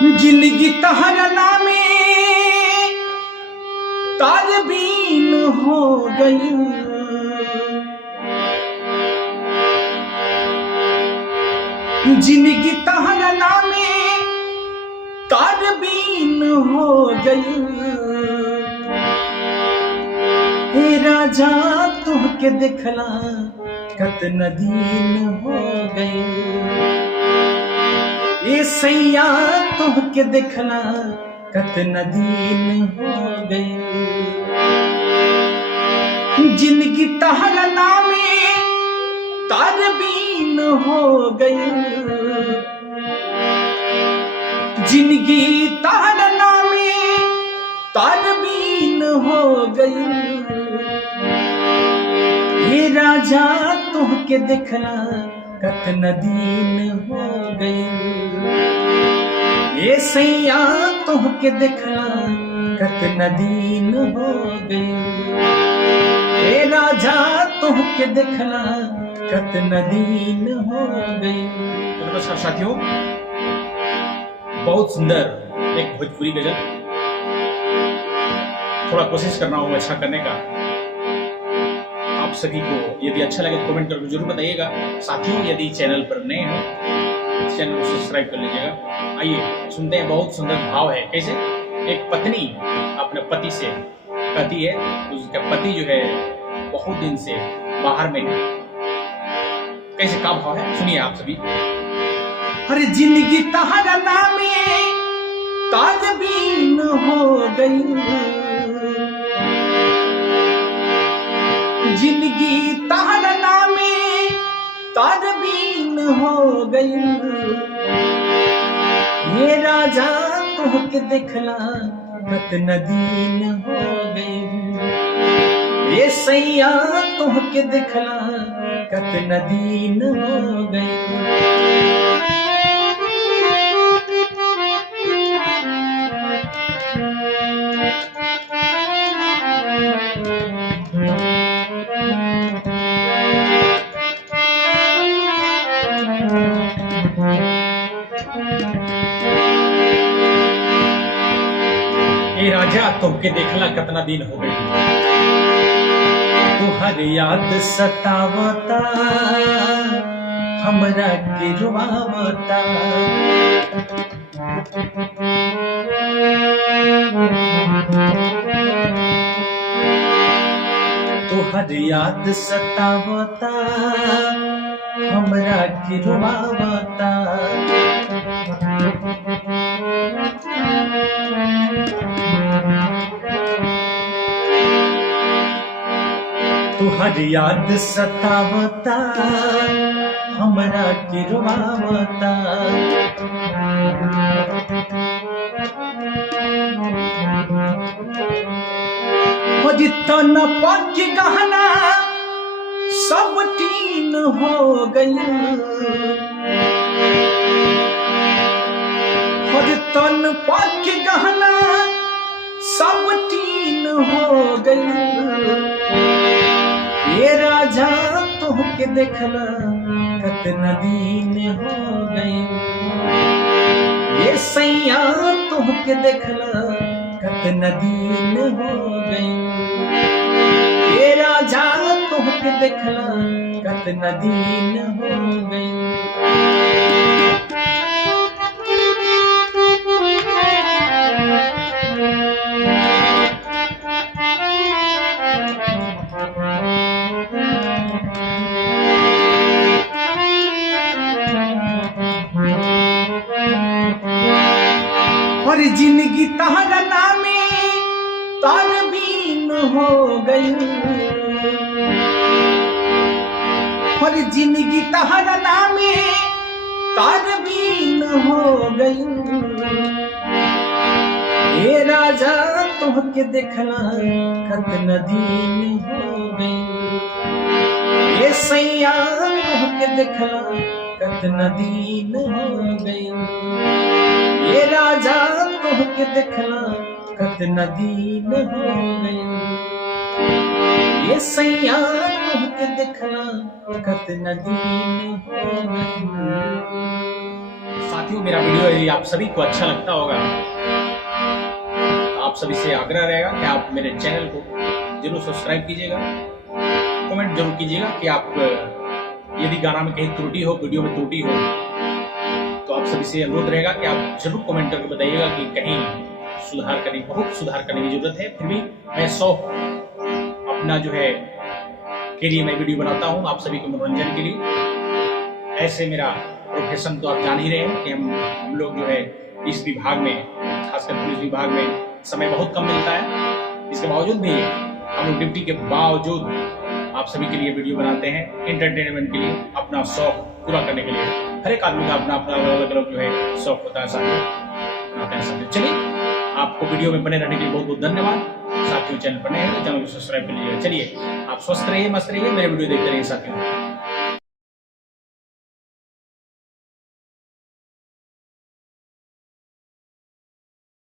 जिंदगी तहरा नामे तारबीन हो गई। जिंदगी तहरा नामे तारबीन हो गई। हे राजा तुहके देखला कतना दिन हो गई। ए सैया तुहके देखला कतना दिन हो गई। जिंदगी तहरा नामे तारबीन हो गई। जिंदगी तहरा नामे तारबीन हो गई। हे राजा तुहके देखला कतना दिन हो गई। ए सैया तुहके देखला कतना दिन हो गई। ए राजा तुहके देखला कतना दिन हो गई। नमस्कार साथियों, बहुत सुंदर एक भोजपुरी गजल। थोड़ा कोशिश कर रहा हूँ अच्छा करने का। आप सभी को यदि अच्छा लगे तो कमेंट करके जरूर बताइएगा। साथियों, यदि चैनल पर नए हैं चैनल को सब्सक्राइब कर लीजिएगा। आइए सुनते हैं, बहुत सुंदर भाव है। कैसे एक पत्नी अपने पति से कहती है, उसका पति जो है बहुत दिन से बाहर में है। कैसे का भाव है सुनिए आप सभी। अरे जिंदगी तहरा नामे तारबीन हो गई। जिंदगी तहरा नामे तारबीन हो गई। ये राजा तुहके देखला कतना दिन हो गई। ये सैया तुहके देखला कतना दिन हो गई। ए राजा तुमके देखला कतना दिन हो गई। तुहर याद सतावता हमरा के रुवावता। तुहर याद सतावता हमरा के रुवावता। तुहर याद सतावता हमरा के रुवावता। तन पग गहना सब टीन हो गई। तन पग गहना सब टीन हो गई। ये राजा तुहके देखला कतना दिन हो गई। ये सैया तुहके देखला कतना दिन हो गई। ये राजा तुहके देखला कतना दिन हो गई। और जिंदगी तहरा नामे तारबीन हो गई। और जिंदगी तहरा नामे तारबीन हो गई। ए राजा तुहके देखला कतना दिन हो गई। ए सैया तुहके देखला कतना दिन हो गई। ये राजा तुहके देखला कतना दिन हो गई। ये सैया तुहके देखला कतना दिन हो गई। साथियों मेरा वीडियो यदि आप सभी को अच्छा लगता होगा तो आप सभी से आग्रह रहेगा कि आप मेरे चैनल को जरूर सब्सक्राइब कीजिएगा, कमेंट जरूर कीजिएगा कि आप यदि गाना में कहीं त्रुटि हो, वीडियो में त्रुटि हो, तो आप सभी से अनुरोध रहेगा कि आप जरूर कमेंट करके बताइएगा कि कहीं सुधार करने, बहुत सुधार करने की जरूरत है। फिर भी मैं 100 अपना जो है के लिए मैं वीडियो बनाता हूँ आप सभी के मनोरंजन के लिए। ऐसे मेरा प्रोफेशन तो आप जान ही रहे हैं कि हम लोग जो है इस विभाग में, खासकर पुलिस विभाग में समय बहुत कम मिलता है। इसके बावजूद भी हम लोग ड्यूटी के बावजूद आप सभी के लिए वीडियो बनाते हैं, एंटरटेनमेंट के लिए, अपना शौक पूरा करने के लिए। हर एक आदमी का अपना अपना अलग अलग जो है शौक होता है साथियों। चलिए, आपको वीडियो में बने रहने के लिए बहुत बहुत धन्यवाद साथियों। चैनल पर नए हैं तो चैनल को सब्सक्राइब कर लीजिएगा। चलिए, आप स्वस्थ रहिए, मस्त रहिए, मेरे वीडियो देखते रहिए साथियों।